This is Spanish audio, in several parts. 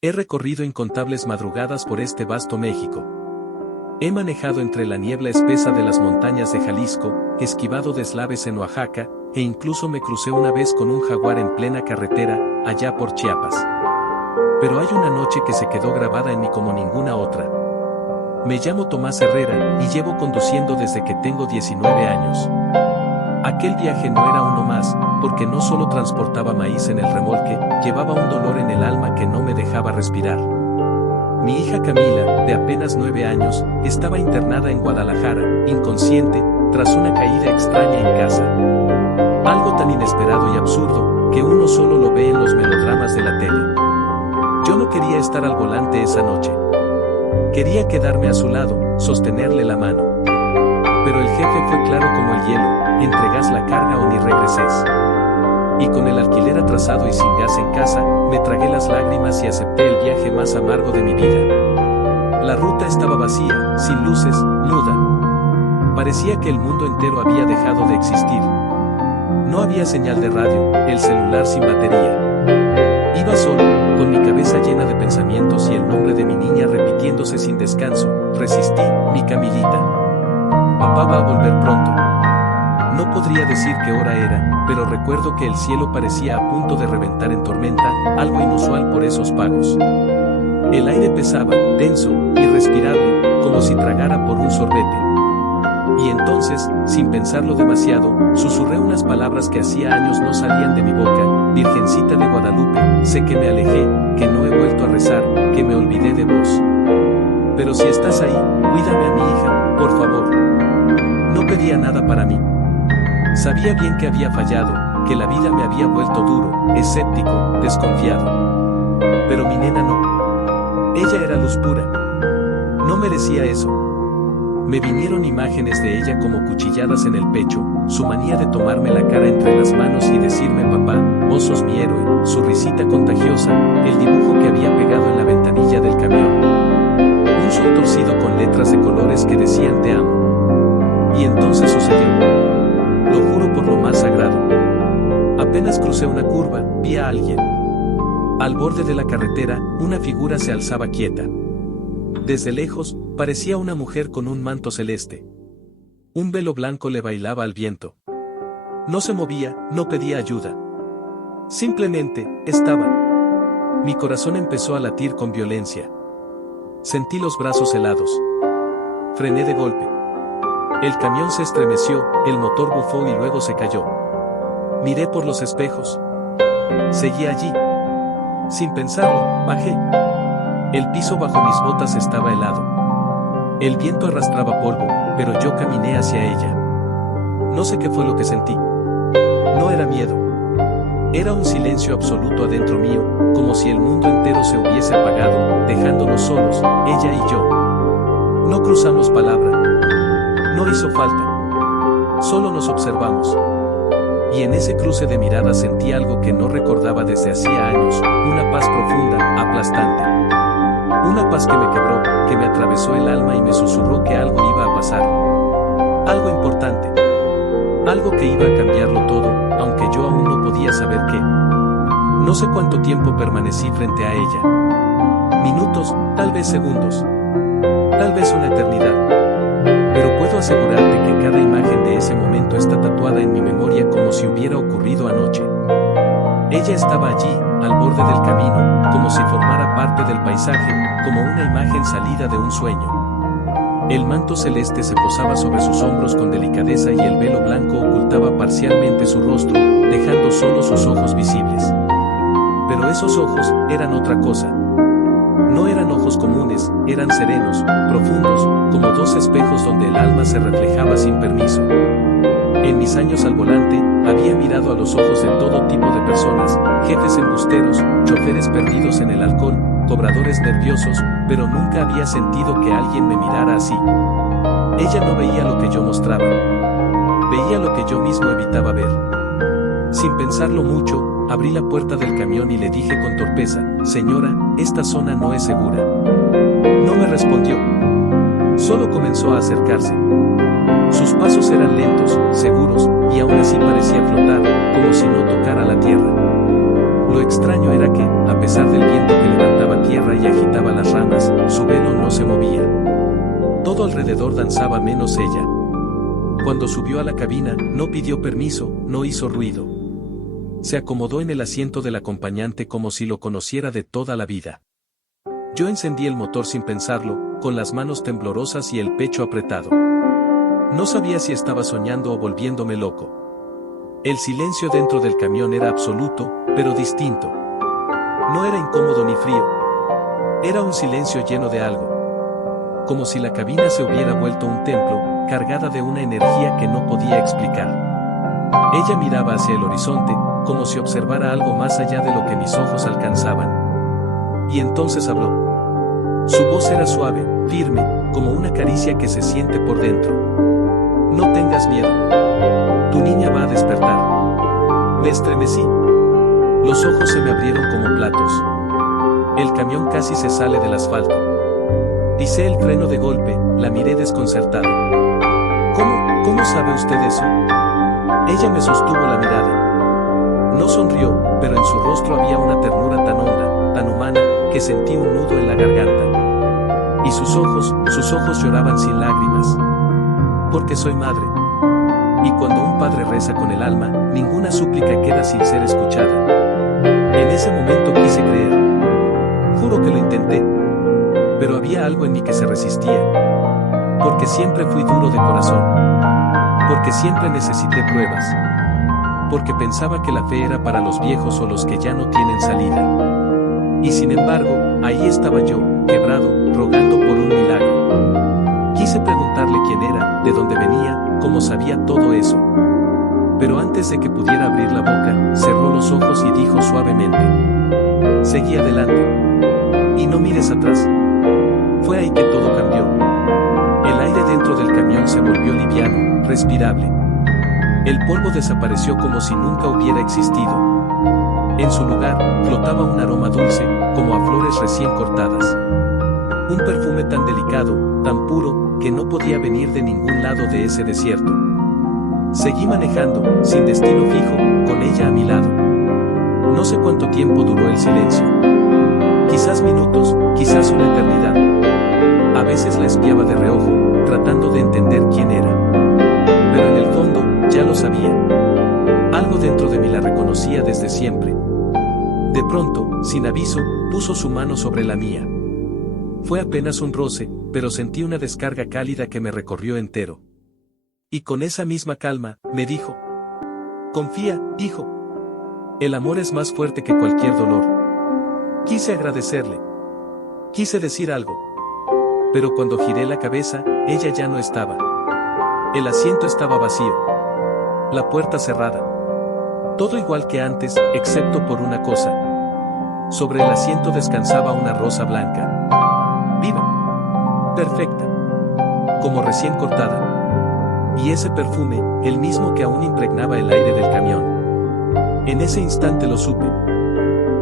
He recorrido incontables madrugadas por este vasto México. He manejado entre la niebla espesa de las montañas de Jalisco, esquivado deslaves en Oaxaca, e incluso me crucé una vez con un jaguar en plena carretera, allá por Chiapas. Pero hay una noche que se quedó grabada en mí como ninguna otra. Me llamo Tomás Herrera, y llevo conduciendo desde que tengo 19 años. Aquel viaje no era uno más, porque no solo transportaba maíz en el remolque, llevaba un dolor en el alma que no me dejaba respirar. Mi hija Camila, de apenas 9 años, estaba internada en Guadalajara, inconsciente, tras una caída extraña en casa. Algo tan inesperado y absurdo, que uno solo lo ve en los melodramas de la tele. Yo no quería estar al volante esa noche. Quería quedarme a su lado, sostenerle la mano. Pero el jefe fue claro como el hielo: entregas la carga o ni regreses. Y con el alquiler atrasado y sin gas en casa, me tragué las lágrimas y acepté el viaje más amargo de mi vida. La ruta estaba vacía, sin luces, muda. Parecía que el mundo entero había dejado de existir. No había señal de radio, el celular sin batería. Iba solo, con mi cabeza llena de pensamientos y el nombre de mi niña repitiéndose sin descanso. Resistí, mi Camilita. Papá va a volver pronto. No podría decir qué hora era, pero recuerdo que el cielo parecía a punto de reventar en tormenta, algo inusual por esos pagos. El aire pesaba, denso, irrespirable, como si tragara por un sorbete. Y entonces, sin pensarlo demasiado, susurré unas palabras que hacía años no salían de mi boca: Virgencita de Guadalupe, sé que me alejé, que no he vuelto a rezar, que me olvidé de vos. Pero si estás ahí, cuídame a mi hija, por favor. No pedía nada para mí. Sabía bien que había fallado, que la vida me había vuelto duro, escéptico, desconfiado. Pero mi nena no. Ella era luz pura. No merecía eso. Me vinieron imágenes de ella como cuchilladas en el pecho, su manía de tomarme la cara entre las manos y decirme: papá, vos sos mi héroe, su risita contagiosa, el dibujo que había pegado en la ventanilla del camión. Un sol torcido con letras de colores que decían te amo. Y entonces sucedió. Lo juro por lo más sagrado. Apenas crucé una curva, vi a alguien. Al borde de la carretera, una figura se alzaba quieta. Desde lejos, parecía una mujer con un manto celeste. Un velo blanco le bailaba al viento. No se movía, no pedía ayuda. Simplemente, estaba. Mi corazón empezó a latir con violencia. Sentí los brazos helados. Frené de golpe. El camión se estremeció, el motor bufó y luego se cayó. Miré por los espejos. Seguía allí. Sin pensarlo, bajé. El piso bajo mis botas estaba helado. El viento arrastraba polvo, pero yo caminé hacia ella. No sé qué fue lo que sentí. No era miedo. Era un silencio absoluto adentro mío, como si el mundo entero se hubiese apagado, dejándonos solos, ella y yo. No cruzamos palabra. No hizo falta. Solo nos observamos. Y en ese cruce de miradas sentí algo que no recordaba desde hacía años, una paz profunda, aplastante. Una paz que me quebró, que me atravesó el alma y me susurró que algo iba a pasar. Algo importante. Algo que iba a cambiarlo todo, aunque yo aún no podía saber qué. No sé cuánto tiempo permanecí frente a ella. Minutos, tal vez segundos. Tal vez una eternidad. Pero puedo asegurarte que cada imagen de ese momento está tatuada en mi memoria como si hubiera ocurrido anoche. Ella estaba allí, al borde del camino, como si formara parte del paisaje, como una imagen salida de un sueño. El manto celeste se posaba sobre sus hombros con delicadeza y el velo blanco ocultaba parcialmente su rostro, dejando solo sus ojos visibles. Pero esos ojos eran otra cosa. No eran ojos comunes, eran serenos, profundos, como dos espejos donde el alma se reflejaba sin permiso. En mis años al volante, había mirado a los ojos de todo tipo de personas, jefes embusteros, choferes perdidos en el alcohol, cobradores nerviosos, pero nunca había sentido que alguien me mirara así. Ella no veía lo que yo mostraba. Veía lo que yo mismo evitaba ver. Sin pensarlo mucho, abrí la puerta del camión y le dije con torpeza: señora, esta zona no es segura. No me respondió. Solo comenzó a acercarse. Sus pasos eran lentos, seguros, y aún así parecía flotar, como si no tocara la tierra. Lo extraño era que, a pesar del viento que levantaba tierra, su velo no se movía. Todo alrededor danzaba menos ella. Cuando subió a la cabina, no pidió permiso, no hizo ruido. Se acomodó en el asiento del acompañante como si lo conociera de toda la vida. Yo encendí el motor sin pensarlo, con las manos temblorosas y el pecho apretado. No sabía si estaba soñando o volviéndome loco. El silencio dentro del camión era absoluto, pero distinto. No era incómodo ni frío. Era un silencio lleno de algo. Como si la cabina se hubiera vuelto un templo, cargada de una energía que no podía explicar. Ella miraba hacia el horizonte, como si observara algo más allá de lo que mis ojos alcanzaban. Y entonces habló. Su voz era suave, firme, como una caricia que se siente por dentro. No tengas miedo. Tu niña va a despertar. Me estremecí. Los ojos se me abrieron como platos. El camión casi se sale del asfalto. Pisé el freno de golpe, la miré desconcertada. ¿Cómo sabe usted eso? Ella me sostuvo la mirada. No sonrió, pero en su rostro había una ternura tan honda, tan humana, que sentí un nudo en la garganta. Y sus ojos lloraban sin lágrimas. Porque soy madre. Y cuando un padre reza con el alma, ninguna súplica queda sin ser escuchada. En ese momento quise creer. Juro que lo intenté. Pero había algo en mí que se resistía. Porque siempre fui duro de corazón. Porque siempre necesité pruebas. Porque pensaba que la fe era para los viejos o los que ya no tienen salida. Y sin embargo, ahí estaba yo, quebrado, rogando por un milagro. Quise preguntarle quién era, de dónde venía, cómo sabía todo eso. Pero antes de que pudiera abrir la boca, cerró los ojos y dijo suavemente: seguí adelante. Y no mires atrás. Fue ahí que todo cambió. El aire dentro del camión se volvió liviano, respirable. El polvo desapareció como si nunca hubiera existido. En su lugar, flotaba un aroma dulce, como a flores recién cortadas. Un perfume tan delicado, tan puro, que no podía venir de ningún lado de ese desierto. Seguí manejando, sin destino fijo, con ella a mi lado. No sé cuánto tiempo duró el silencio. Quizás minutos, quizás una eternidad. A veces la espiaba de reojo, tratando de entender quién era. Pero en el fondo, ya lo sabía. Algo dentro de mí la reconocía desde siempre. De pronto, sin aviso, puso su mano sobre la mía. Fue apenas un roce, pero sentí una descarga cálida que me recorrió entero. Y con esa misma calma, me dijo: confía, hijo. El amor es más fuerte que cualquier dolor. Quise agradecerle. Quise decir algo. Pero cuando giré la cabeza, ella ya no estaba. El asiento estaba vacío. La puerta cerrada. Todo igual que antes, excepto por una cosa. Sobre el asiento descansaba una rosa blanca. Viva. Perfecta. Como recién cortada. Y ese perfume, el mismo que aún impregnaba el aire del camión. En ese instante lo supe.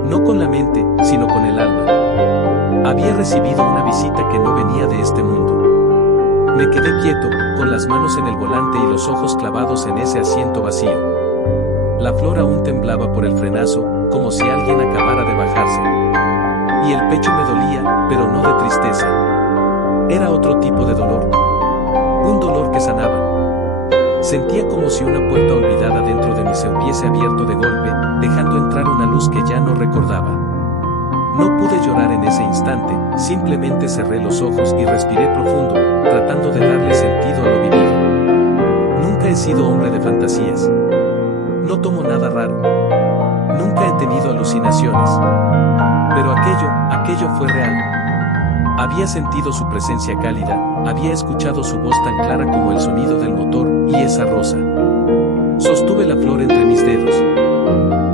No con la mente, sino con el alma. Había recibido una visita que no venía de este mundo. Me quedé quieto, con las manos en el volante y los ojos clavados en ese asiento vacío. La flor aún temblaba por el frenazo, como si alguien acabara de bajarse. Y el pecho me dolía, pero no de tristeza. Era otro tipo de dolor. Un dolor que sanaba. Sentía como si una puerta olvidada dentro de mí se hubiese abierto de golpe, dejando entrar una luz que ya no recordaba. No pude llorar en ese instante, simplemente cerré los ojos y respiré profundo, tratando de darle sentido a lo vivido. Nunca he sido hombre de fantasías. No tomo nada raro. Nunca he tenido alucinaciones. Pero aquello fue real. Había sentido su presencia cálida, había escuchado su voz tan clara como el sonido del motor, y esa rosa. Sostuve la flor entre mis dedos.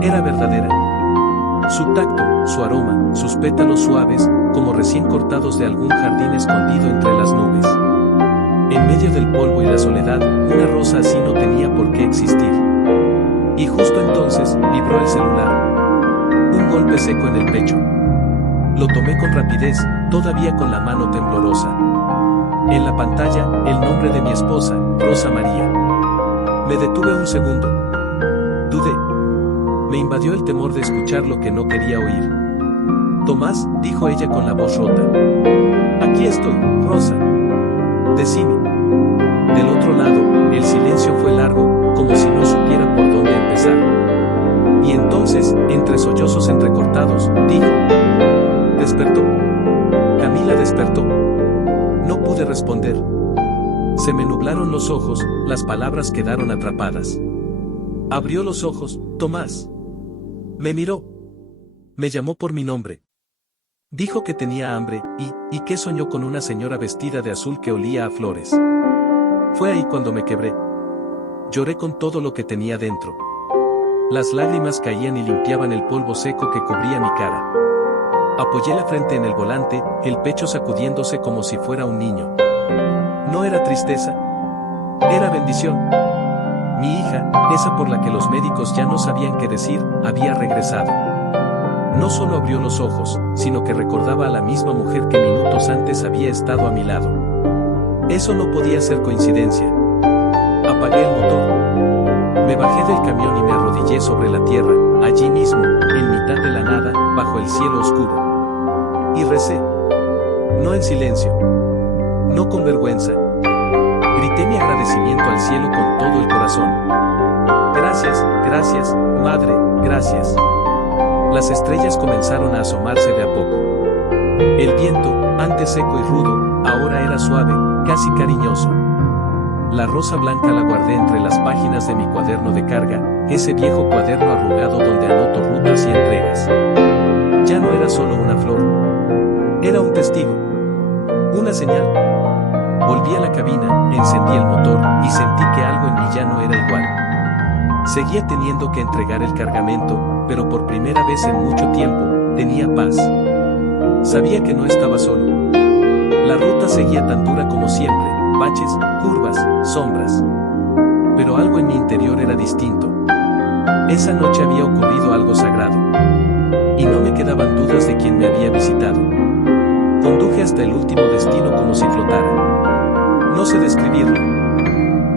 Era verdadera. Su tacto, su aroma, sus pétalos suaves, como recién cortados de algún jardín escondido entre las nubes. En medio del polvo y la soledad, una rosa así no tenía por qué existir. Y justo entonces, vibró el celular. Un golpe seco en el pecho. Lo tomé con rapidez, todavía con la mano temblorosa. En la pantalla, el nombre de mi esposa, Rosa María. Me detuve un segundo. Dudé. Me invadió el temor de escuchar lo que no quería oír. Tomás, dijo ella con la voz rota. Aquí estoy, Rosa. Decime. Del otro lado, el silencio fue largo, como si no supiera por dónde empezar. Y entonces, entre sollozos entrecortados, dijo: ¿Despertó? Camila despertó. No pude responder. Se me nublaron los ojos, las palabras quedaron atrapadas. Abrió los ojos, Tomás. Me miró. Me llamó por mi nombre. Dijo que tenía hambre y que soñó con una señora vestida de azul que olía a flores. Fue ahí cuando me quebré. Lloré con todo lo que tenía dentro. Las lágrimas caían y limpiaban el polvo seco que cubría mi cara. Apoyé la frente en el volante, el pecho sacudiéndose como si fuera un niño. No era tristeza. Era bendición. Mi hija, esa por la que los médicos ya no sabían qué decir, había regresado. No solo abrió los ojos, sino que recordaba a la misma mujer que minutos antes había estado a mi lado. Eso no podía ser coincidencia. Apagué el motor. Me bajé del camión y me arrodillé sobre la tierra, allí mismo, en mitad de la nada, bajo el cielo oscuro. Y recé. No en silencio. No con vergüenza. Grité mi agradecimiento al cielo con todo el corazón. Gracias, gracias, Madre, gracias. Las estrellas comenzaron a asomarse de a poco. El viento, antes seco y rudo, ahora era suave, casi cariñoso. La rosa blanca la guardé entre las páginas de mi cuaderno de carga, ese viejo cuaderno arrugado donde anoto rutas y entregas. Ya no era solo una flor. Era un testigo. Una señal. Volví a la cabina, encendí el motor y sentí que algo en mí ya no era igual. Seguía teniendo que entregar el cargamento, pero por primera vez en mucho tiempo, tenía paz. Sabía que no estaba solo. La ruta seguía tan dura como siempre, baches, curvas, sombras. Pero algo en mi interior era distinto. Esa noche había ocurrido algo sagrado. Y no me quedaban dudas de quién me había visitado. Conduje hasta el último destino como si flotara. No sé describirlo.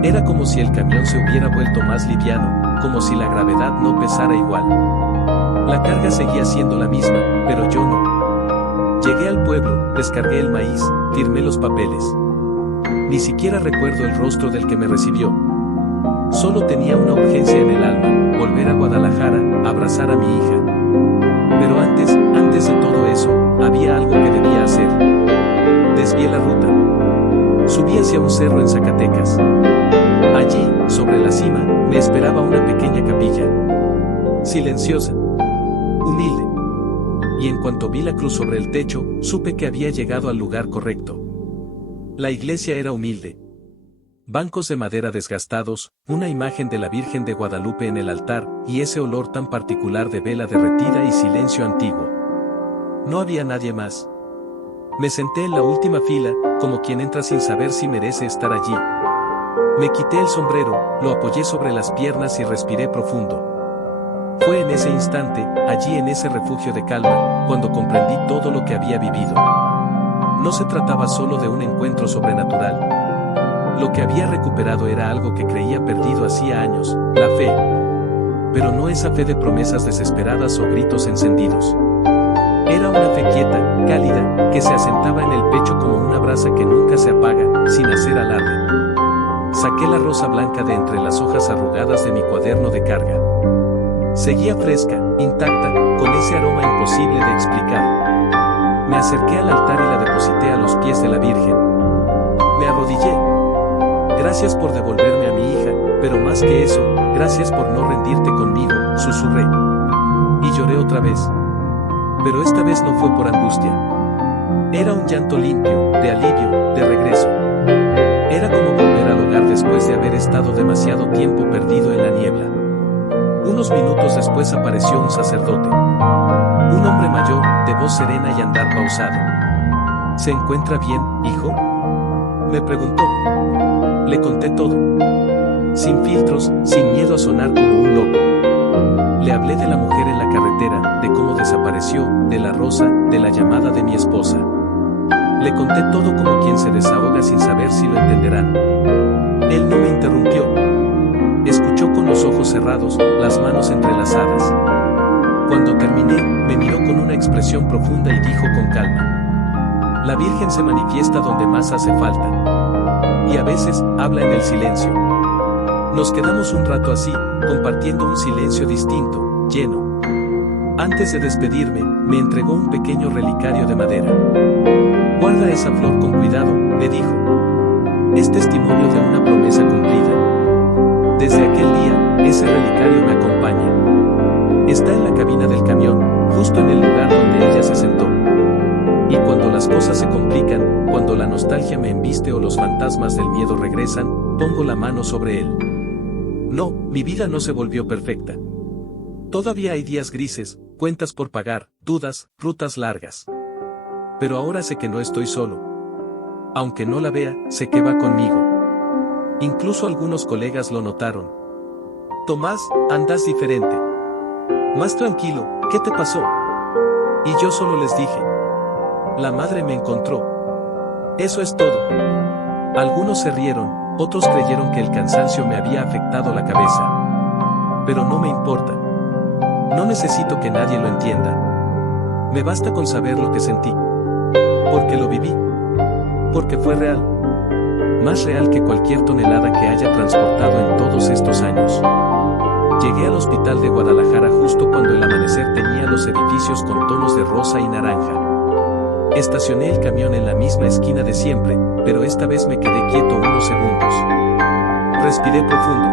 Era como si el camión se hubiera vuelto más liviano, como si la gravedad no pesara igual. La carga seguía siendo la misma, pero yo no. Llegué al pueblo, descargué el maíz, firmé los papeles. Ni siquiera recuerdo el rostro del que me recibió. Solo tenía una urgencia en el alma, volver a Guadalajara, abrazar a mi hija. Pero antes de todo eso, había algo que debía hacer. Desvié la ruta. Subí hacia un cerro en Zacatecas. Allí, sobre la cima, me esperaba una pequeña capilla. Silenciosa. Humilde. Y en cuanto vi la cruz sobre el techo, supe que había llegado al lugar correcto. La iglesia era humilde. Bancos de madera desgastados, una imagen de la Virgen de Guadalupe en el altar, y ese olor tan particular de vela derretida y silencio antiguo. No había nadie más. Me senté en la última fila, como quien entra sin saber si merece estar allí. Me quité el sombrero, lo apoyé sobre las piernas y respiré profundo. Fue en ese instante, allí en ese refugio de calma, cuando comprendí todo lo que había vivido. No se trataba solo de un encuentro sobrenatural. Lo que había recuperado era algo que creía perdido hacía años, la fe. Pero no esa fe de promesas desesperadas o gritos encendidos. Era una fe quieta, cálida, que se asentaba en el pecho como una brasa que nunca se apaga, sin hacer alarde. Saqué la rosa blanca de entre las hojas arrugadas de mi cuaderno de carga. Seguía fresca, intacta, con ese aroma imposible de explicar. Me acerqué al altar y la deposité a los pies de la Virgen. Me arrodillé. Gracias por devolverme a mi hija, pero más que eso, gracias por no rendirte conmigo, susurré. Y lloré otra vez. Pero esta vez no fue por angustia. Era un llanto limpio, de alivio, de regreso. Era como volver al hogar después de haber estado demasiado tiempo perdido en la niebla. Unos minutos después apareció un sacerdote. Un hombre mayor, de voz serena y andar pausado. ¿Se encuentra bien, hijo?, me preguntó. Le conté todo. Sin filtros, sin miedo a sonar como un loco. Le hablé de la mujer en la carretera, de cómo desapareció, de la rosa, de la llamada de mi esposa. Le conté todo como quien se desahoga sin saber si lo entenderán. Él no me interrumpió. Escuchó con los ojos cerrados, las manos entrelazadas. Cuando terminé, me miró con una expresión profunda y dijo con calma: La Virgen se manifiesta donde más hace falta. Y a veces, habla en el silencio. Nos quedamos un rato así, compartiendo un silencio distinto, lleno. Antes de despedirme, me entregó un pequeño relicario de madera. Guarda esa flor con cuidado, me dijo. Es testimonio de una promesa cumplida. Desde aquel día, ese relicario me acompaña. Está en la cabina del camión, justo en el lugar donde ella se sentó. Y cuando las cosas se complican, cuando la nostalgia me embiste o los fantasmas del miedo regresan, pongo la mano sobre él. No, mi vida no se volvió perfecta. Todavía hay días grises, cuentas por pagar, dudas, rutas largas. Pero ahora sé que no estoy solo. Aunque no la vea, sé que va conmigo. Incluso algunos colegas lo notaron. Tomás, andas diferente. Más tranquilo, ¿qué te pasó? Y yo solo les dije. La madre me encontró. Eso es todo. Algunos se rieron, otros creyeron que el cansancio me había afectado la cabeza. Pero no me importa. No necesito que nadie lo entienda. Me basta con saber lo que sentí. Porque lo viví. Porque fue real. Más real que cualquier tonelada que haya transportado en todos estos años. Llegué al hospital de Guadalajara justo cuando el amanecer teñía los edificios con tonos de rosa y naranja. Estacioné el camión en la misma esquina de siempre, pero esta vez me quedé quieto unos segundos. Respiré profundo.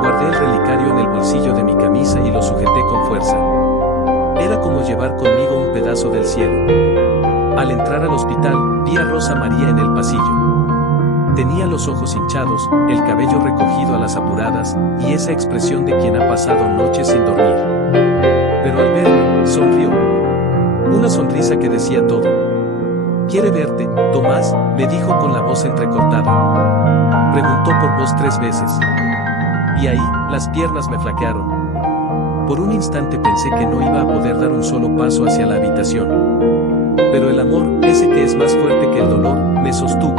Guardé el relicario en el bolsillo de mi camisa y lo sujeté con fuerza. Era como llevar conmigo un pedazo del cielo. Al entrar al hospital, vi a Rosa María en el pasillo. Tenía los ojos hinchados, el cabello recogido a las apuradas, y esa expresión de quien ha pasado noches sin dormir. Pero al verme, sonrió. Una sonrisa que decía todo. ¿Quiere verte, Tomás?, me dijo con la voz entrecortada. Preguntó por vos 3 veces. Y ahí, las piernas me flaquearon. Por un instante pensé que no iba a poder dar un solo paso hacia la habitación. Pero el amor, ese que es más fuerte que el dolor, me sostuvo.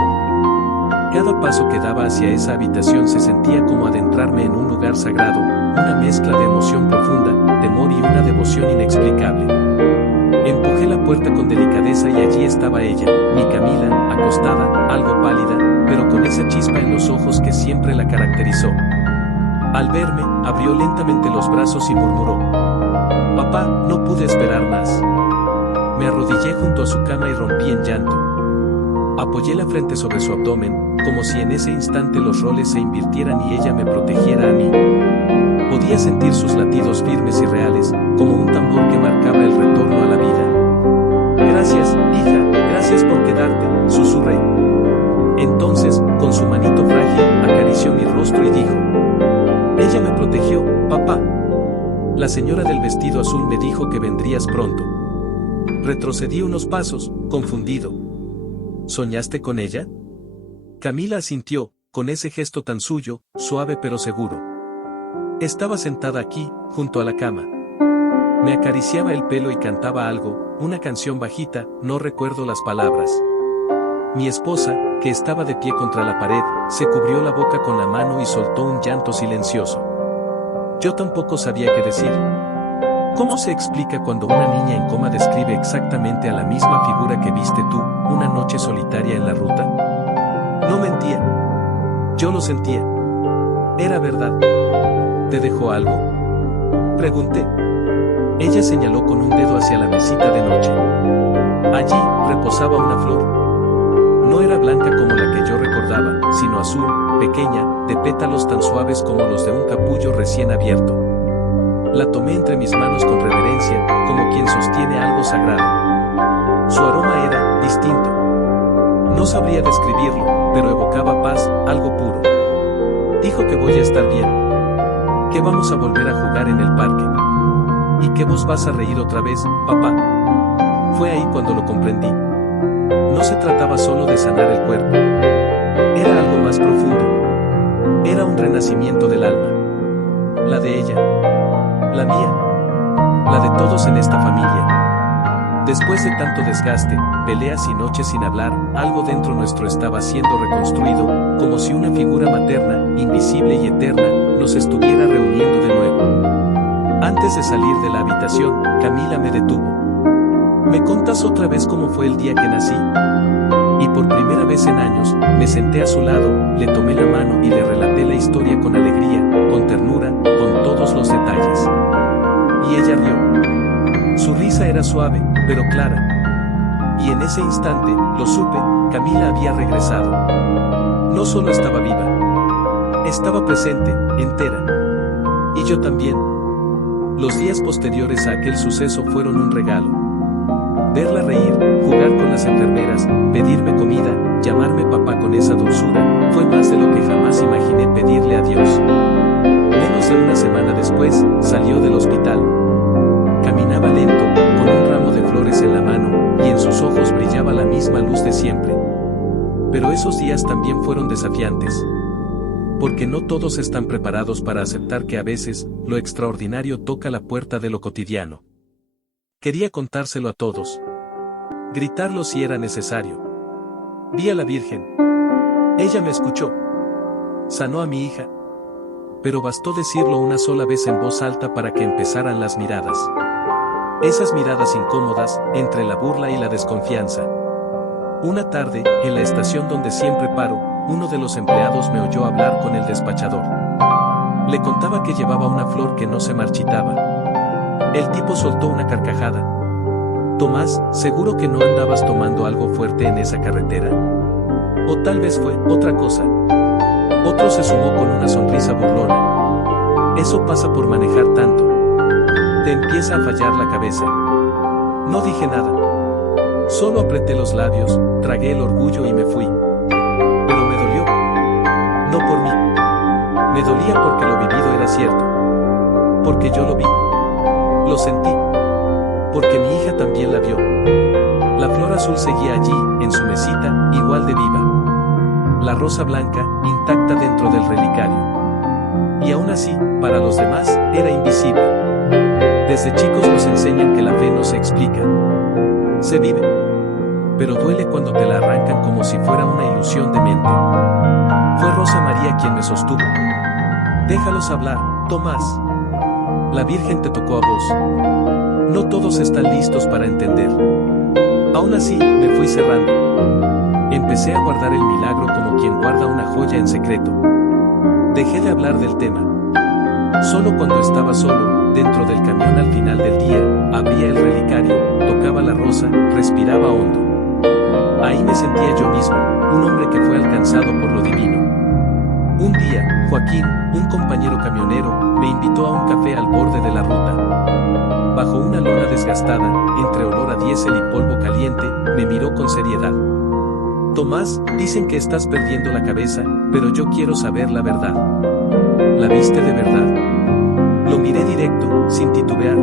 Cada paso que daba hacia esa habitación se sentía como adentrarme en un lugar sagrado, una mezcla de emoción profunda, temor y una devoción inexplicable. Empujé la puerta con delicadeza y allí estaba ella, mi Camila, acostada, algo pálida, pero con esa chispa en los ojos que siempre la caracterizó. Al verme, abrió lentamente los brazos y murmuró: «Papá, no pude esperar más». Me arrodillé junto a su cama y rompí en llanto. Apoyé la frente sobre su abdomen, como si en ese instante los roles se invirtieran y ella me protegiera a mí. Podía sentir sus latidos firmes y reales, como un tambor que marcaba el retorno a la vida. «Gracias, hija, gracias por quedarte», susurré. Entonces, con su manito frágil, acarició mi rostro y dijo: «Ella me protegió, papá. La señora del vestido azul me dijo que vendrías pronto». Retrocedí unos pasos, confundido. «¿Soñaste con ella?». Camila asintió, con ese gesto tan suyo, suave pero seguro. Estaba sentada aquí, junto a la cama. Me acariciaba el pelo y cantaba algo, una canción bajita, no recuerdo las palabras. Mi esposa, que estaba de pie contra la pared, se cubrió la boca con la mano y soltó un llanto silencioso. Yo tampoco sabía qué decir. ¿Cómo se explica cuando una niña en coma describe exactamente a la misma figura que viste tú, una noche solitaria en la ruta? No mentía. Yo lo sentía. Era verdad. ¿Te dejó algo?, pregunté. Ella señaló con un dedo hacia la mesita de noche. Allí, reposaba una flor. No era blanca como la que yo recordaba, sino azul, pequeña, de pétalos tan suaves como los de un capullo recién abierto. La tomé entre mis manos con reverencia, como quien sostiene algo sagrado. Su aroma era distinto. No sabría describirlo, pero evocaba paz, algo puro. Dijo que voy a estar bien. Que vamos a volver a jugar en el parque. Y que vos vas a reír otra vez, papá. Fue ahí cuando lo comprendí. No se trataba solo de sanar el cuerpo. Era algo más profundo. Era un renacimiento del alma. La de ella. La mía. La de todos en esta familia. Después de tanto desgaste, peleas y noches sin hablar, algo dentro nuestro estaba siendo reconstruido, como si una figura materna, invisible y eterna, nos estuviera reuniendo de nuevo. Antes de salir de la habitación, Camila me detuvo. ¿Me contas otra vez cómo fue el día que nací? Y por primera vez en años, me senté a su lado, le tomé la mano y le relaté la historia con alegría, con ternura, con todos los detalles. Y ella rió. Su risa era suave, pero clara. Y en ese instante, lo supe, Camila había regresado. No solo estaba viva, estaba presente, entera. Y yo también. Los días posteriores a aquel suceso fueron un regalo. Verla reír, jugar con las enfermeras, pedirme comida, llamarme papá con esa dulzura, fue más de lo que jamás imaginé pedirle a Dios. Menos de una semana después, salió del hospital. Caminaba lento, con un ramo de flores en la mano, y en sus ojos brillaba la misma luz de siempre. Pero esos días también fueron desafiantes. Porque no todos están preparados para aceptar que a veces, lo extraordinario toca la puerta de lo cotidiano. Quería contárselo a todos. Gritarlo si era necesario. Vi a la Virgen. Ella me escuchó. Sanó a mi hija. Pero bastó decirlo una sola vez en voz alta para que empezaran las miradas. Esas miradas incómodas, entre la burla y la desconfianza. Una tarde, en la estación donde siempre paro, uno de los empleados me oyó hablar con el despachador. Le contaba que llevaba una flor que no se marchitaba. El tipo soltó una carcajada. Tomás, ¿seguro que no andabas tomando algo fuerte en esa carretera? O tal vez fue otra cosa. Otro se sumó con una sonrisa burlona. Eso pasa por manejar tanto. Te empieza a fallar la cabeza. No dije nada. Solo apreté los labios, tragué el orgullo y me fui. Pero me dolió. No por mí. Me dolía porque lo vivido era cierto. Porque yo lo vi. Lo sentí. Porque mi hija también la vio. La flor azul seguía allí, en su mesita, igual de viva. La rosa blanca, intacta dentro del relicario. Y aún así, para los demás, era invisible. Desde chicos nos enseñan que la fe no se explica. Se vive. Pero duele cuando te la arrancan como si fuera una ilusión de mente. Fue Rosa María quien me sostuvo. Déjalos hablar, Tomás. La Virgen te tocó a vos. No todos están listos para entender. Aún así, me fui cerrando. Empecé a guardar el milagro como quien guarda una joya en secreto. Dejé de hablar del tema. Solo cuando estaba solo, dentro del camión al final del día, abría el relicario, tocaba la rosa, respiraba hondo. Ahí me sentía yo mismo, un hombre que fue alcanzado por lo divino. Un día, Joaquín, un compañero camionero, me invitó a un café al borde de la ruta. Bajo una lona desgastada, entre olor a diésel y polvo caliente, me miró con seriedad. Tomás, dicen que estás perdiendo la cabeza, pero yo quiero saber la verdad. ¿La viste de verdad? Lo miré directo, sin titubear.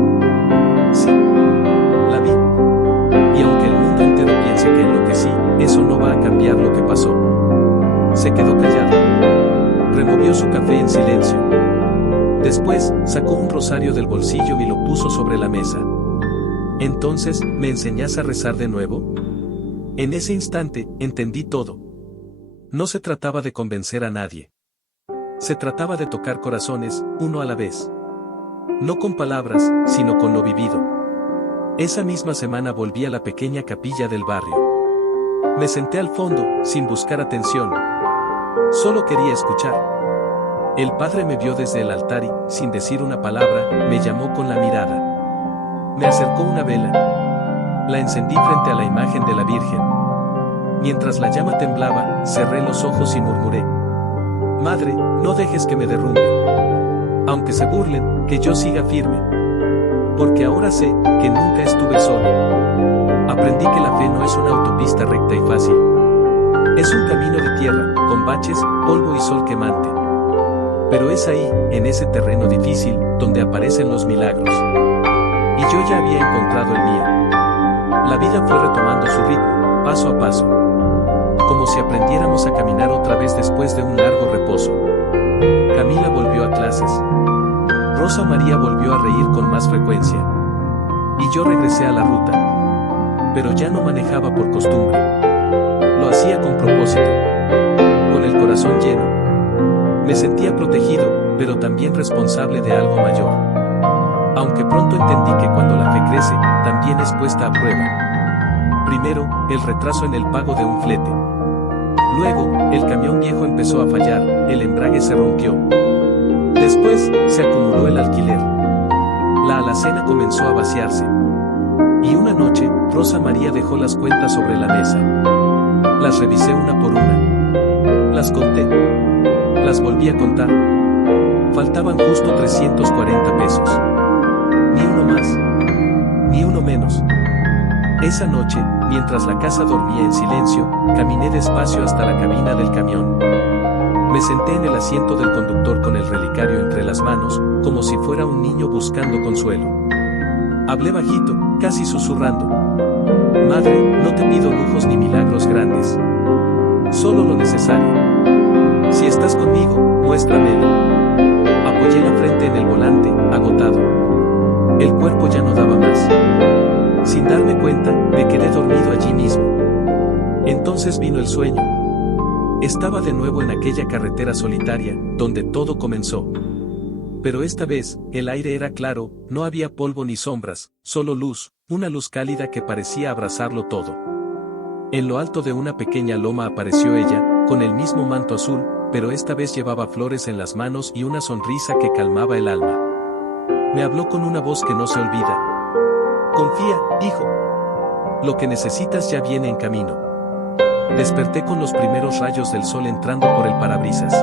Sí, la vi. Y aunque el mundo entero piense que enloquecí, eso no va a cambiar lo que pasó. Se quedó callado. Removió su café en silencio. Después, sacó un rosario del bolsillo y lo puso sobre la mesa. Entonces, ¿me enseñás a rezar de nuevo? En ese instante, entendí todo. No se trataba de convencer a nadie. Se trataba de tocar corazones, uno a la vez. No con palabras, sino con lo vivido. Esa misma semana volví a la pequeña capilla del barrio. Me senté al fondo, sin buscar atención. Solo quería escuchar. El padre me vio desde el altar y, sin decir una palabra, me llamó con la mirada. Me acercó una vela. La encendí frente a la imagen de la Virgen. Mientras la llama temblaba, cerré los ojos y murmuré: Madre, no dejes que me derrumbe. Aunque se burlen, que yo siga firme. Porque ahora sé que nunca estuve solo. Aprendí que la fe no es una autopista recta y fácil. Es un camino de tierra, con baches, polvo y sol quemante. Pero es ahí, en ese terreno difícil, donde aparecen los milagros. Y yo ya había encontrado el mío. La vida fue retomando su ritmo, paso a paso. Como si aprendiéramos a caminar otra vez después de un largo reposo. Camila volvió a clases. Rosa María volvió a reír con más frecuencia. Y yo regresé a la ruta. Pero ya no manejaba por costumbre. Lo hacía con propósito. Con el corazón lleno. Me sentía protegido, pero también responsable de algo mayor. Aunque pronto entendí que cuando la fe crece, también es puesta a prueba. Primero, el retraso en el pago de un flete. Luego, el camión viejo empezó a fallar, el embrague se rompió. Después, se acumuló el alquiler. La alacena comenzó a vaciarse. Y una noche, Rosa María dejó las cuentas sobre la mesa. Las revisé una por una. Las conté. Las volví a contar. Faltaban justo 340 pesos. Ni uno más. Ni uno menos. Esa noche, mientras la casa dormía en silencio, caminé despacio hasta la cabina del camión. Me senté en el asiento del conductor con el relicario entre las manos, como si fuera un niño buscando consuelo. Hablé bajito, casi susurrando. Madre, no te pido lujos ni milagros grandes. Solo lo necesario. Si estás conmigo, muéstramelo. Apoyé la frente en el volante, agotado. El cuerpo ya no daba más. Sin darme cuenta, me quedé dormido allí mismo. Entonces vino el sueño. Estaba de nuevo en aquella carretera solitaria, donde todo comenzó. Pero esta vez, el aire era claro, no había polvo ni sombras, solo luz, una luz cálida que parecía abrazarlo todo. En lo alto de una pequeña loma apareció ella, con el mismo manto azul, pero esta vez llevaba flores en las manos y una sonrisa que calmaba el alma. Me habló con una voz que no se olvida. Confía, hijo. Lo que necesitas ya viene en camino. Desperté con los primeros rayos del sol entrando por el parabrisas.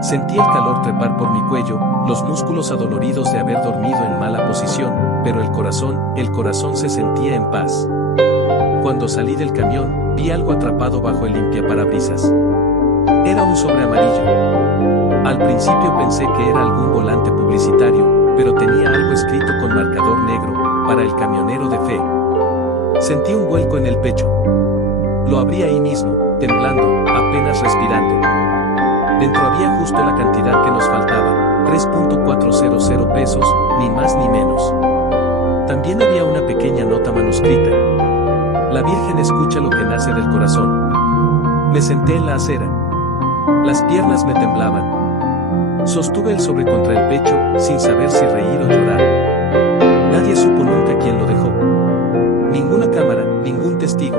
Sentí el calor trepar por mi cuello, los músculos adoloridos de haber dormido en mala posición, pero el corazón se sentía en paz. Cuando salí del camión, vi algo atrapado bajo el limpiaparabrisas. Era un sobre amarillo. Al principio pensé que era algún volante publicitario, pero tenía algo escrito con marcador negro, para el camionero de fe. Sentí un vuelco en el pecho. Lo abrí ahí mismo, temblando, apenas respirando. Dentro había justo la cantidad que nos faltaba, 3.400 pesos, ni más ni menos. También había una pequeña nota manuscrita. La Virgen escucha lo que nace del corazón. Me senté en la acera. Las piernas me temblaban. Sostuve el sobre contra el pecho, sin saber si reír o llorar. Nadie supo nunca quién lo dejó. Ninguna cámara, ningún testigo.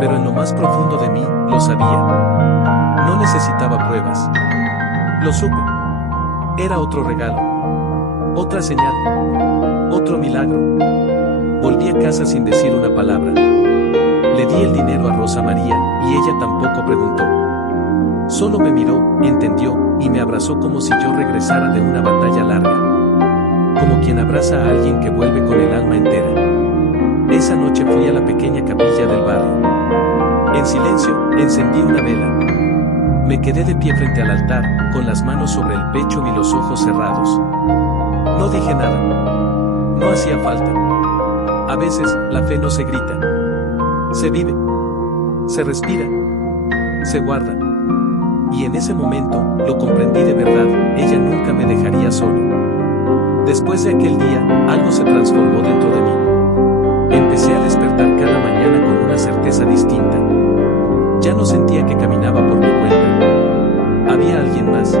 Pero en lo más profundo de mí, lo sabía. No necesitaba pruebas. Lo supe. Era otro regalo. Otra señal. Otro milagro. Volví a casa sin decir una palabra. Le di el dinero a Rosa María, y ella tampoco preguntó. Solo me miró, entendió, y me abrazó como si yo regresara de una batalla larga. Como quien abraza a alguien que vuelve con el alma entera. Esa noche fui a la pequeña capilla del barrio. En silencio, encendí una vela. Me quedé de pie frente al altar, con las manos sobre el pecho y los ojos cerrados. No dije nada. No hacía falta. A veces, la fe no se grita. Se vive. Se respira. Se guarda. Y en ese momento, lo comprendí de verdad, ella nunca me dejaría solo. Después de aquel día, algo se transformó dentro de mí. Empecé a despertar cada mañana con una certeza distinta. Ya no sentía que caminaba por mi cuenta. Había alguien más.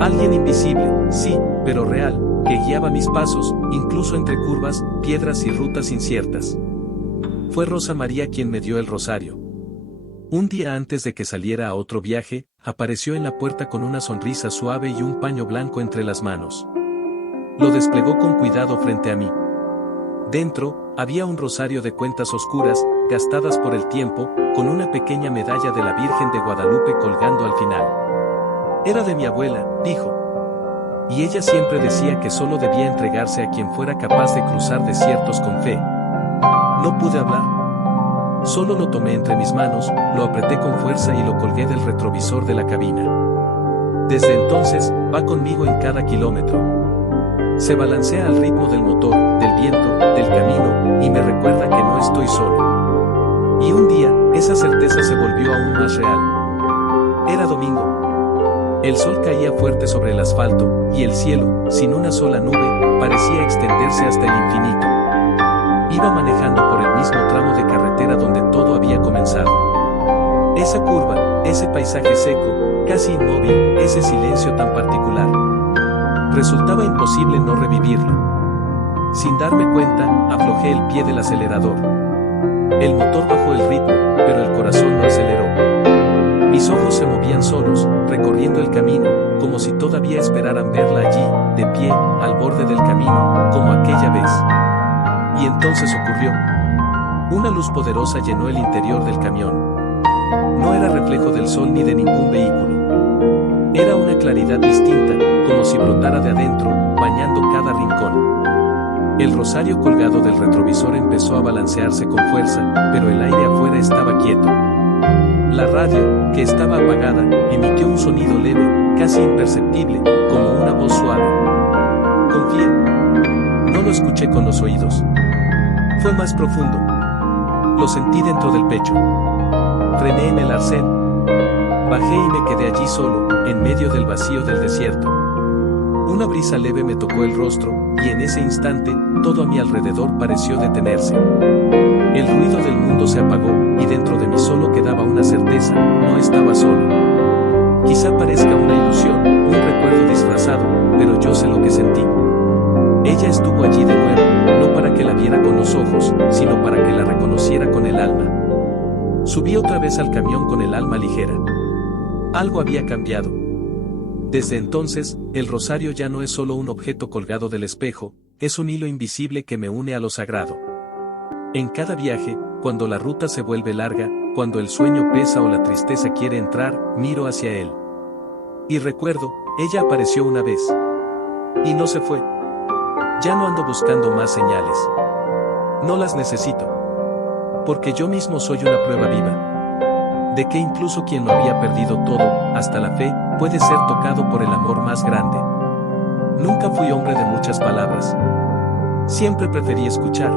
Alguien invisible, sí, pero real, que guiaba mis pasos, incluso entre curvas, piedras y rutas inciertas. Fue Rosa María quien me dio el rosario. Un día antes de que saliera a otro viaje, apareció en la puerta con una sonrisa suave y un paño blanco entre las manos. Lo desplegó con cuidado frente a mí. Dentro, había un rosario de cuentas oscuras, gastadas por el tiempo, con una pequeña medalla de la Virgen de Guadalupe colgando al final. Era de mi abuela, dijo. Y ella siempre decía que solo debía entregarse a quien fuera capaz de cruzar desiertos con fe. No pude hablar. Solo lo tomé entre mis manos, lo apreté con fuerza y lo colgué del retrovisor de la cabina. Desde entonces, va conmigo en cada kilómetro. Se balancea al ritmo del motor, del viento, del camino, y me recuerda que no estoy solo. Y un día, esa certeza se volvió aún más real. Era domingo. El sol caía fuerte sobre el asfalto, y el cielo, sin una sola nube, parecía extenderse hasta el infinito. Iba manejando por el mismo tramo de carretera donde todo había comenzado. Esa curva, ese paisaje seco, casi inmóvil, ese silencio tan particular. Resultaba imposible no revivirlo. Sin darme cuenta, aflojé el pie del acelerador. El motor bajó el ritmo, pero el corazón no aceleró. Mis ojos se movían solos, recorriendo el camino, como si todavía esperaran verla allí, de pie, al borde del camino, como aquella vez. Y entonces ocurrió. Una luz poderosa llenó el interior del camión. No era reflejo del sol ni de ningún vehículo. Era una claridad distinta, como si brotara de adentro, bañando cada rincón. El rosario colgado del retrovisor empezó a balancearse con fuerza, pero el aire afuera estaba quieto. La radio, que estaba apagada, emitió un sonido leve, casi imperceptible, como una voz suave. Confié. No lo escuché con los oídos. Fue más profundo. Lo sentí dentro del pecho. Frené en el arcén. Bajé y me quedé allí solo, en medio del vacío del desierto. Una brisa leve me tocó el rostro, y en ese instante, todo a mi alrededor pareció detenerse. El ruido del mundo se apagó, y dentro de mí solo quedaba una certeza: no estaba solo. Quizá parezca una ilusión, un recuerdo disfrazado, pero yo sé lo que sentí. Ella estuvo allí de nuevo, no para que la viera con los ojos, sino para que la reconociera con el alma. Subí otra vez al camión con el alma ligera. Algo había cambiado. Desde entonces, el rosario ya no es solo un objeto colgado del espejo, es un hilo invisible que me une a lo sagrado. En cada viaje, cuando la ruta se vuelve larga, cuando el sueño pesa o la tristeza quiere entrar, miro hacia él. Y recuerdo, ella apareció una vez. Y no se fue. Ya no ando buscando más señales. No las necesito. Porque yo mismo soy una prueba viva. De que incluso quien lo había perdido todo, hasta la fe, puede ser tocado por el amor más grande. Nunca fui hombre de muchas palabras. Siempre preferí escuchar.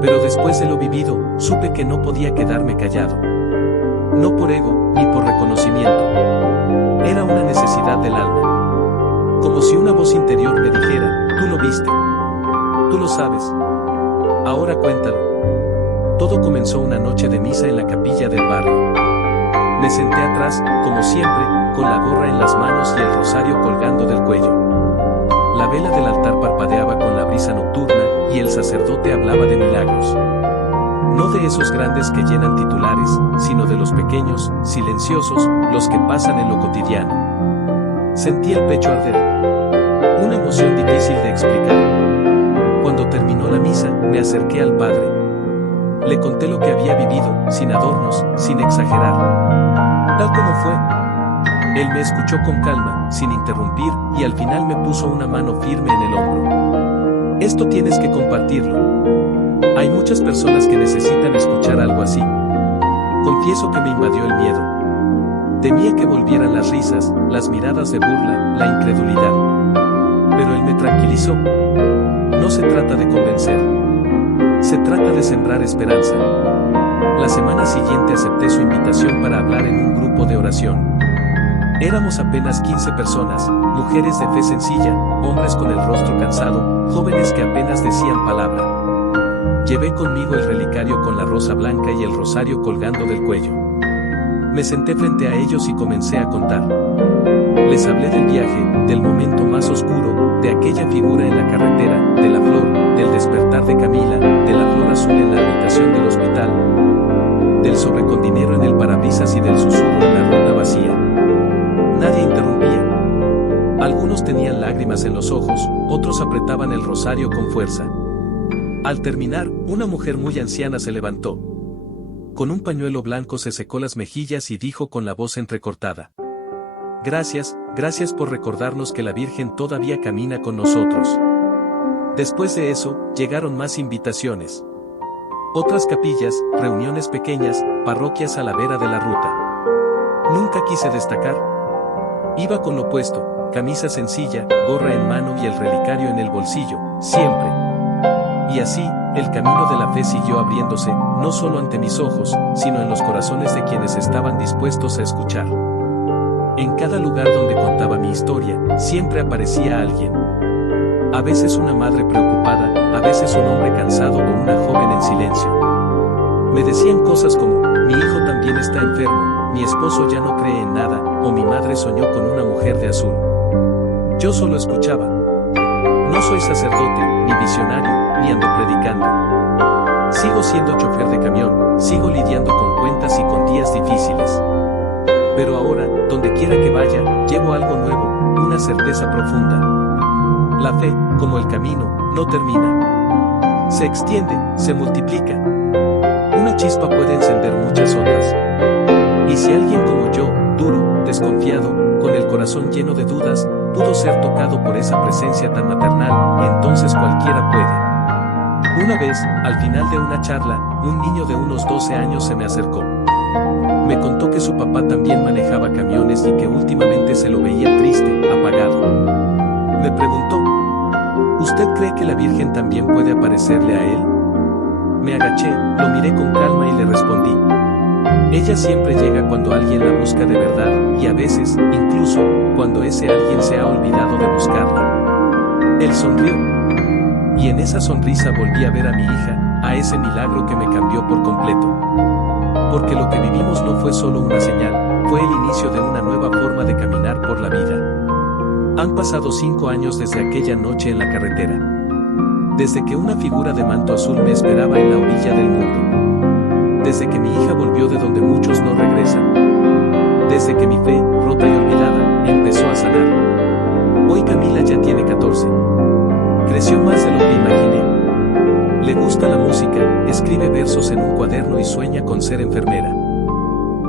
Pero después de lo vivido, supe que no podía quedarme callado. No por ego, ni por reconocimiento. Era una necesidad del alma. Como si una voz interior me dijera: tú lo viste. Tú lo sabes. Ahora cuéntalo. Todo comenzó una noche de misa en la capilla del barrio. Me senté atrás, como siempre, con la gorra en las manos y el rosario colgando del cuello. La vela del altar parpadeaba con la brisa nocturna, y el sacerdote hablaba de milagros. No de esos grandes que llenan titulares, sino de los pequeños, silenciosos, los que pasan en lo cotidiano. Sentí el pecho arder. Una emoción difícil de explicar. Cuando terminó la misa, me acerqué al padre. Le conté lo que había vivido, sin adornos, sin exagerar. Tal como fue. Él me escuchó con calma, sin interrumpir, y al final me puso una mano firme en el hombro. Esto tienes que compartirlo. Hay muchas personas que necesitan escuchar algo así. Confieso que me invadió el miedo. Temía que volvieran las risas, las miradas de burla, la incredulidad. Pero él me tranquilizó. No se trata de convencer. Se trata de sembrar esperanza. La semana siguiente acepté su invitación para hablar en un grupo de oración. Éramos apenas 15 personas, mujeres de fe sencilla, hombres con el rostro cansado, jóvenes que apenas decían palabra. Llevé conmigo el relicario con la rosa blanca y el rosario colgando del cuello. Me senté frente a ellos y comencé a contar. Les hablé del viaje, del momento más oscuro, de aquella figura en la carretera, de la flor, del despertar de Camila, de la flor azul en la habitación del hospital, del sobre con dinero en el parabrisas y del susurro en la ronda vacía. Nadie interrumpía. Algunos tenían lágrimas en los ojos, otros apretaban el rosario con fuerza. Al terminar, una mujer muy anciana se levantó. Con un pañuelo blanco se secó las mejillas y dijo con la voz entrecortada: Gracias, gracias por recordarnos que la Virgen todavía camina con nosotros. Después de eso, llegaron más invitaciones. Otras capillas, reuniones pequeñas, parroquias a la vera de la ruta. Nunca quise destacar. Iba con lo puesto, camisa sencilla, gorra en mano y el relicario en el bolsillo, siempre. Y así, el camino de la fe siguió abriéndose, no solo ante mis ojos, sino en los corazones de quienes estaban dispuestos a escuchar. En cada lugar donde contaba mi historia, siempre aparecía alguien. A veces una madre preocupada, a veces un hombre cansado o una joven en silencio. Me decían cosas como: mi hijo también está enfermo, mi esposo ya no cree en nada, o mi madre soñó con una mujer de azul. Yo solo escuchaba. No No soy sacerdote, ni visionario, ni ando predicando. Sigo siendo chofer de camión, sigo lidiando con cuentas y con días difíciles. Pero ahora, donde quiera que vaya, llevo algo nuevo, una certeza profunda. La fe, como el camino, no termina. Se extiende, se multiplica. Una chispa puede encender muchas otras. Y si alguien como yo, duro, desconfiado, con el corazón lleno de dudas, pudo ser tocado por esa presencia tan maternal, entonces cualquiera puede. Una vez, al final de una charla, un niño de unos 12 años se me acercó. Me contó que su papá también manejaba camiones y que últimamente se lo veía triste, apagado. Me preguntó, ¿usted cree que la Virgen también puede aparecerle a él? Me agaché, lo miré con calma y le respondí. Ella siempre llega cuando alguien la busca de verdad, y a veces, incluso, cuando ese alguien se ha olvidado de buscarla. Él sonrió. Y en esa sonrisa volví a ver a mi hija, a ese milagro que me cambió por completo. Porque lo que vivimos no fue solo una señal, fue el inicio de una nueva forma de caminar por la vida. Han pasado 5 años desde aquella noche en la carretera. Desde que una figura de manto azul me esperaba en la orilla del mundo. Desde que mi hija volvió de donde muchos no regresan. Desde que mi fe, rota y olvidada, empezó a sanar. Hoy Camila ya tiene 14. Creció más de lo que imaginé. Le gusta la música, escribe versos en un cuaderno y sueña con ser enfermera.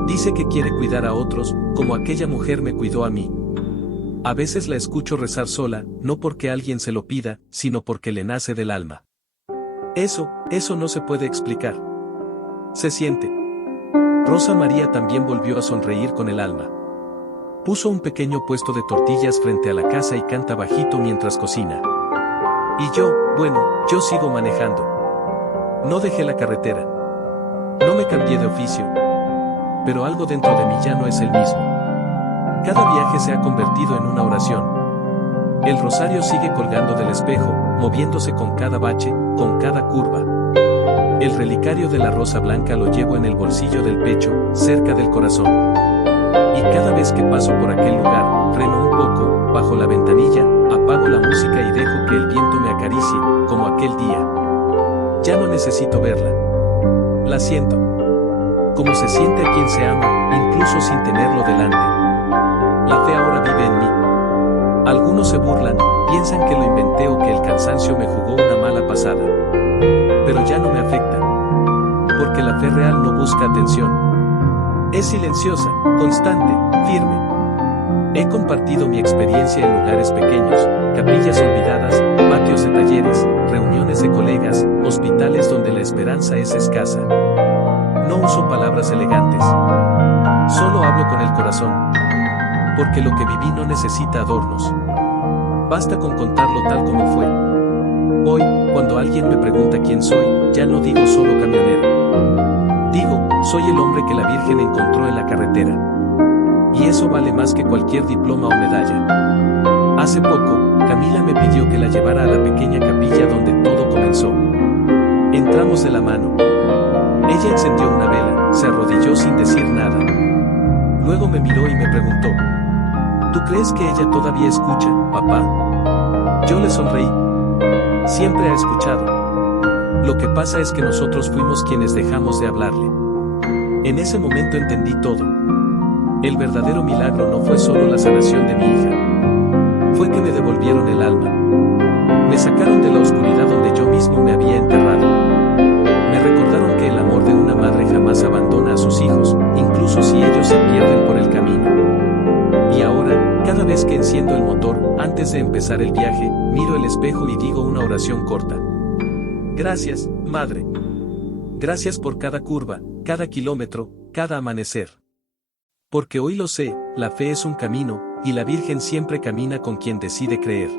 Dice que quiere cuidar a otros, como aquella mujer me cuidó a mí. A veces la escucho rezar sola, no porque alguien se lo pida, sino porque le nace del alma. Eso no se puede explicar. Se siente. Rosa María también volvió a sonreír con el alma. Puso un pequeño puesto de tortillas frente a la casa y canta bajito mientras cocina. Y yo sigo manejando. No dejé la carretera. No me cambié de oficio. Pero algo dentro de mí ya no es el mismo. Cada viaje se ha convertido en una oración. El rosario sigue colgando del espejo, moviéndose con cada bache, con cada curva. El relicario de la rosa blanca lo llevo en el bolsillo del pecho, cerca del corazón. Y cada vez que paso por aquel lugar, freno un poco, bajo la ventanilla, apago la música y dejo que el viento me acaricie, como aquel día. Ya no necesito verla. La siento. Como se siente a quien se ama, incluso sin tenerlo delante. La fe ahora vive en mí. Algunos se burlan, piensan que lo inventé o que el cansancio me jugó una mala pasada. Pero ya no me afecta. Porque la fe real no busca atención. Es silenciosa, constante, firme. He compartido mi experiencia en lugares pequeños, capillas olvidadas, patios de talleres, reuniones de colegas, hospitales donde la esperanza es escasa. No uso palabras elegantes. Solo hablo con el corazón. Porque lo que viví no necesita adornos. Basta con contarlo tal como fue. Hoy, cuando alguien me pregunta quién soy, ya no digo solo camionero. Digo, soy el hombre que la Virgen encontró en la carretera. Y eso vale más que cualquier diploma o medalla. Hace poco, Camila me pidió que la llevara a la pequeña capilla donde todo comenzó. Entramos de la mano. Ella encendió una vela, se arrodilló sin decir nada. Luego me miró y me preguntó, ¿tú crees que ella todavía escucha, papá? Yo le sonreí. Siempre ha escuchado. Lo que pasa es que nosotros fuimos quienes dejamos de hablarle. En ese momento entendí todo. El verdadero milagro no fue solo la sanación de mi hija. Fue que me devolvieron el alma. Me sacaron de la oscuridad donde yo mismo me había enterrado. Me recordaron que el amor de una madre jamás abandona a sus hijos, incluso si ellos se pierden por el camino. Y ahora, cada vez que enciendo el motor, antes de empezar el viaje, miro el espejo y digo una oración corta. Gracias, Madre. Gracias por cada curva, cada kilómetro, cada amanecer. Porque hoy lo sé, la fe es un camino, y la Virgen siempre camina con quien decide creer.